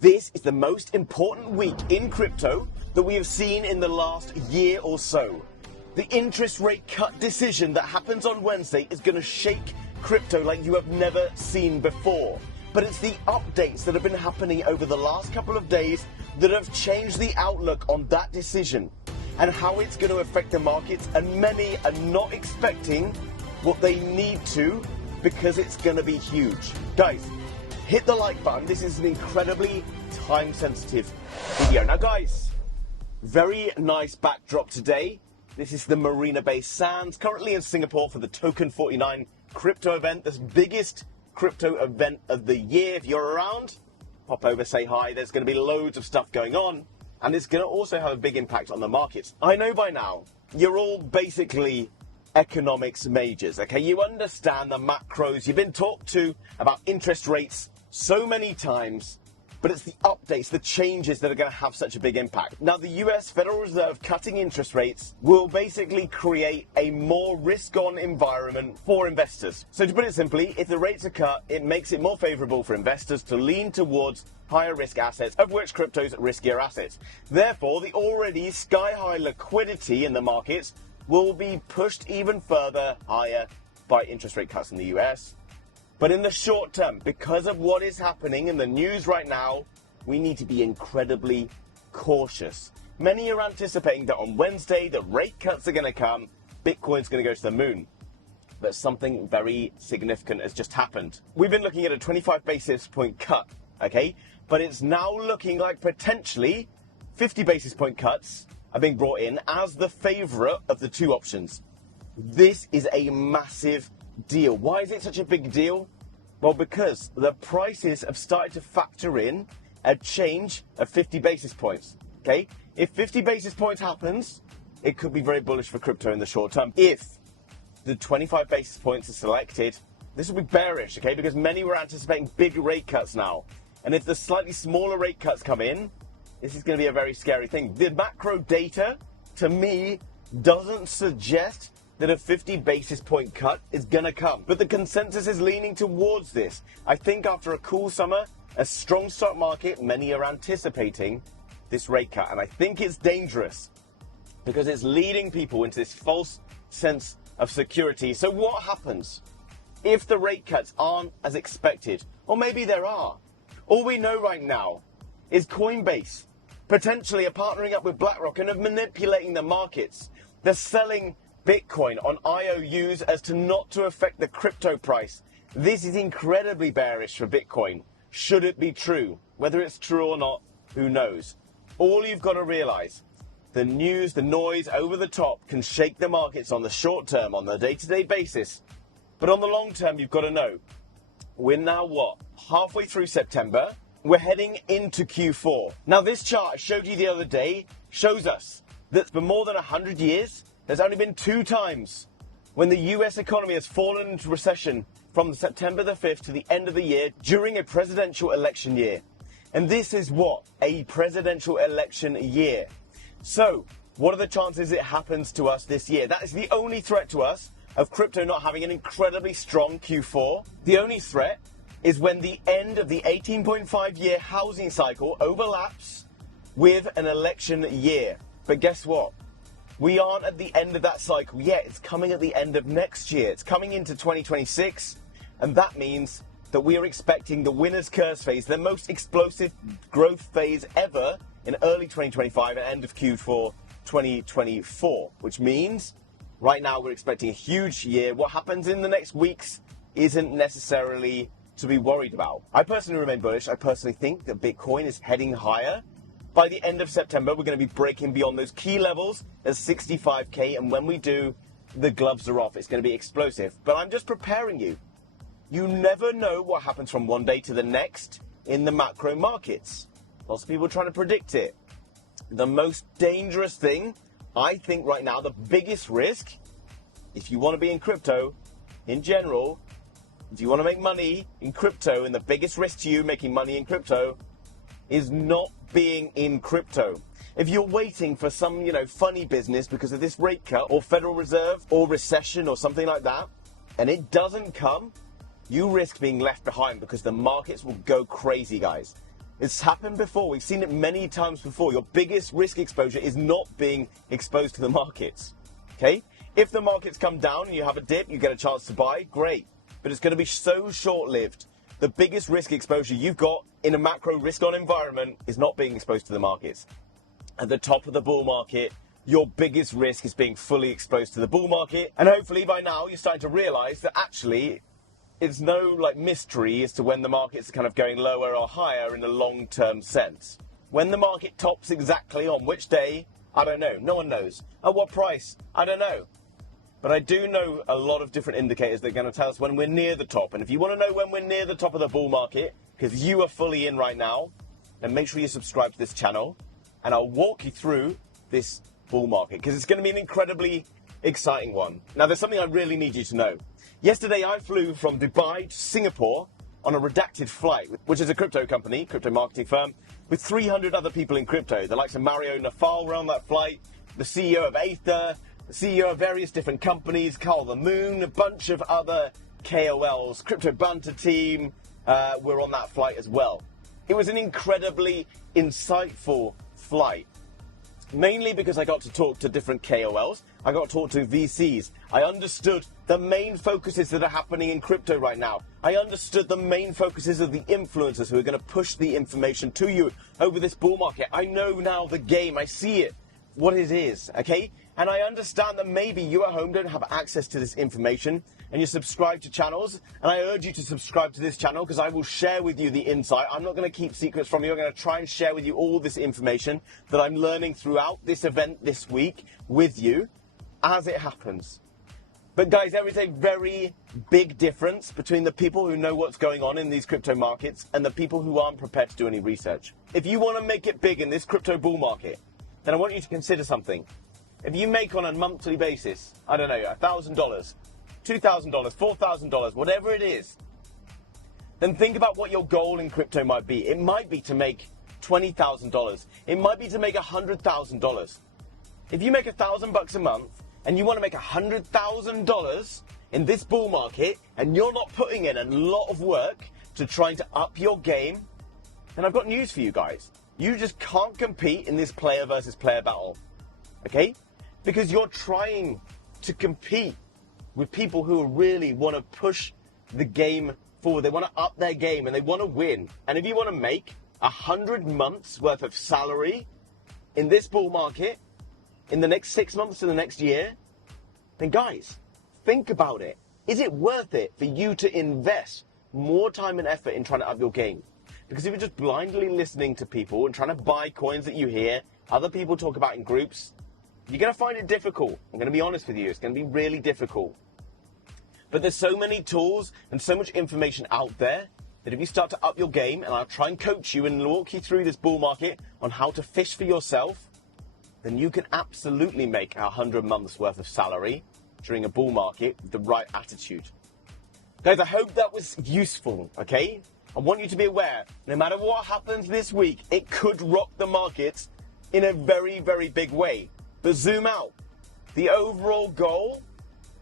This is the most important week in crypto that we have seen in the last year or so. The interest rate cut decision that happens on Wednesday is going to shake crypto like you have never seen before. But it's the updates that have been happening over the last couple of days that have changed the outlook on that decision and how it's going to affect the markets, and many are not expecting what they need to because it's going to be huge. Guys, hit the like button. This is an incredibly time-sensitive video. Now guys, very nice backdrop today. This is the Marina Bay Sands, currently in Singapore for the Token 49 crypto event, the biggest crypto event of the year. If you're around, pop over, say hi. There's going to be loads of stuff going on, and it's going to also have a big impact on the markets. I know by now you're all basically economics majors, okay? You understand the macros. You've been talked to about interest rates so many times, but it's the updates, the changes that are going to have such a big impact. Now, the US Federal Reserve cutting interest rates will basically create a more risk-on environment for investors. So to put it simply, if the rates are cut, it makes it more favorable for investors to lean towards higher risk assets, of which crypto's riskier assets. Therefore, the already sky-high liquidity in the markets will be pushed even further higher by interest rate cuts in the US. But in the short term, because of what is happening in the news right now, we need to be incredibly cautious. Many are anticipating that on Wednesday, the rate cuts are going to come, Bitcoin's going to go to the moon. But something very significant has just happened. We've been looking at a 25 basis point cut, okay? But it's now looking like potentially 50 basis point cuts are being brought in as the favorite of the two options. This is a massive deal. Why is it such a big deal? Well, because the prices have started to factor in a change of 50 basis points, okay? If 50 basis points happens, it could be very bullish for crypto in the short term. If the 25 basis points are selected, this will be bearish, okay? Because many were anticipating big rate cuts now. And if the slightly smaller rate cuts come in, this is going to be a very scary thing. The macro data, to me, doesn't suggest that a 50 basis point cut is going to come. But the consensus is leaning towards this. I think after a cool summer, a strong stock market, many are anticipating this rate cut. And I think it's dangerous because it's leading people into this false sense of security. So what happens if the rate cuts aren't as expected? Or maybe there are. All we know right now is Coinbase potentially are partnering up with BlackRock and are manipulating the markets. They're selling Bitcoin on IOUs as to not to affect the crypto price. This is incredibly bearish for Bitcoin. Should it be true? Whether it's true or not, who knows? All you've got to realize, the news, the noise over the top can shake the markets on the short term, on the day-to-day basis. But on the long term, you've got to know, we're now what? Halfway through September. We're heading into Q4. Now, this chart I showed you the other day shows us that for more than 100 years, there's only been 2 times when the US economy has fallen into recession from September the 5th to the end of the year during a presidential election year. And this is what? A presidential election year. So, what are the chances it happens to us this year? That is the only threat to us of crypto not having an incredibly strong Q4. The only threat is when the end of the 18.5-year housing cycle overlaps with an election year. But guess what? We aren't at the end of that cycle yet. It's coming at the end of next year. It's coming into 2026. And that means that we are expecting the winner's curse phase, the most explosive growth phase ever in early 2025 and end of Q4 2024, which means right now we're expecting a huge year. What happens in the next weeks isn't necessarily to be worried about. I personally remain bullish. I personally think that Bitcoin is heading higher. By the end of September, we're going to be breaking beyond those key levels at 65K. And when we do, the gloves are off. It's going to be explosive. But I'm just preparing you. You never know what happens from one day to the next in the macro markets. Lots of people are trying to predict it. The most dangerous thing, I think right now, the biggest risk, if you want to be in crypto in general, if you want to make money in crypto, and the biggest risk to you making money in crypto is not being in crypto. If you're waiting for some, funny business because of this rate cut or Federal Reserve or recession or something like that, and it doesn't come, you risk being left behind because the markets will go crazy, guys. It's happened before. We've seen it many times before. Your biggest risk exposure is not being exposed to the markets. Okay? If the markets come down and you have a dip, you get a chance to buy, great. But it's going to be so short-lived. The biggest risk exposure you've got in a macro risk-on environment is not being exposed to the markets. At the top of the bull market, your biggest risk is being fully exposed to the bull market. And hopefully by now you're starting to realize that actually it's no mystery as to when the market's kind of going lower or higher in the long-term sense. When the market tops exactly on which day, I don't know. No one knows. At what price? I don't know. But I do know a lot of different indicators that are going to tell us when we're near the top. And if you want to know when we're near the top of the bull market, because you are fully in right now, then make sure you subscribe to this channel. And I'll walk you through this bull market, because it's going to be an incredibly exciting one. Now, there's something I really need you to know. Yesterday, I flew from Dubai to Singapore on a redacted flight, which is a crypto company, crypto marketing firm, with 300 other people in crypto. The likes of Mario Nafal were on that flight, the CEO of Aether, the CEO of various different companies, Carl the Moon, a bunch of other KOLs, Crypto Banter team were on that flight as well. It was an incredibly insightful flight. Mainly because I got to talk to different KOLs, I got to talk to VCs, I understood the main focuses that are happening in crypto right now. I understood the main focuses of the influencers who are going to push the information to you over this bull market. I know now the game, I see it, what it is, okay? And I understand that maybe you at home don't have access to this information and you subscribe to channels, and I urge you to subscribe to this channel because I will share with you the insight. I'm not going to keep secrets from you. I'm going to try and share with you all this information that I'm learning throughout this event this week with you as it happens. But guys, there is a very big difference between the people who know what's going on in these crypto markets and the people who aren't prepared to do any research. If you want to make it big in this crypto bull market, then I want you to consider something. If you make on a monthly basis, I don't know, $1,000, $2,000, $4,000, whatever it is, then think about what your goal in crypto might be. It might be to make $20,000. It might be to make $100,000. If you make $1,000 a month and you want to make $100,000 in this bull market and you're not putting in a lot of work to trying to up your game, then I've got news for you guys. You just can't compete in this player versus player battle, okay? Because you're trying to compete with people who really want to push the game forward. They want to up their game and they want to win. And if you want to make 100 months worth of salary in this bull market in the next 6 months to the next year, then guys, think about it. Is it worth it for you to invest more time and effort in trying to up your game? Because if you're just blindly listening to people and trying to buy coins that you hear other people talk about in groups, you're going to find it difficult. I'm going to be honest with you. It's going to be really difficult. But there's so many tools and so much information out there that if you start to up your game, and I'll try and coach you and walk you through this bull market on how to fish for yourself, then you can absolutely make 100 months worth of salary during a bull market with the right attitude. Guys, I hope that was useful, okay? I want you to be aware, no matter what happens this week, it could rock the markets in a very, very big way. But zoom out. The overall goal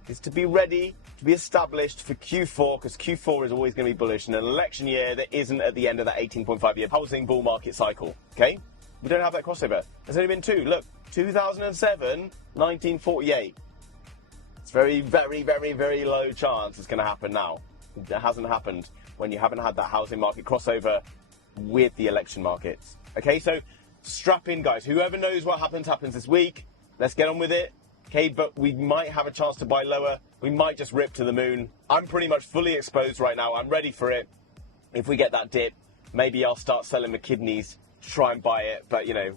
is to be ready, to be established for Q4, because Q4 is always going to be bullish in an election year that isn't at the end of that 18.5-year housing bull market cycle, okay? We don't have that crossover. There's only been two. Look, 2007, 1948. It's very, very, very, very low chance it's going to happen now. It hasn't happened when you haven't had that housing market crossover with the election markets. Okay, so strap in, guys. Whoever knows what happens this week. Let's get on with it. Okay, but we might have a chance to buy lower. We might just rip to the moon. I'm pretty much fully exposed right now. I'm ready for it. If we get that dip, maybe I'll start selling my kidneys to try and buy it. But, you know,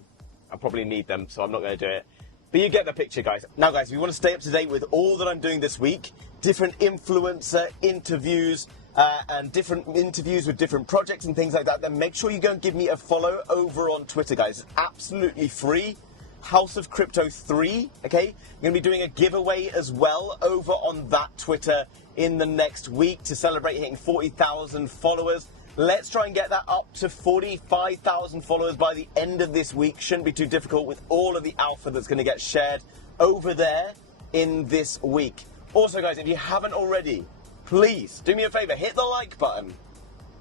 I probably need them, so I'm not going to do it. But you get the picture, guys. Now, guys, if you want to stay up to date with all that I'm doing this week, different influencer interviews, and different interviews with different projects and things like that, then make sure you go and give me a follow over on Twitter, guys. It's absolutely free. House of Crypto 3, okay? I'm going to be doing a giveaway as well over on that Twitter in the next week to celebrate hitting 40,000 followers. Let's try and get that up to 45,000 followers by the end of this week. Shouldn't be too difficult with all of the alpha that's going to get shared over there in this week. Also, guys, if you haven't already, please do me a favor, hit the like button.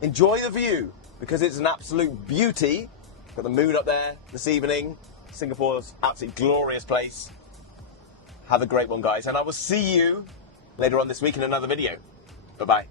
Enjoy the view. because it's an absolute beauty. Got the moon up there this evening. Singapore's absolutely glorious place. Have a great one, guys, and I will see you later on this week in another video. Bye-bye.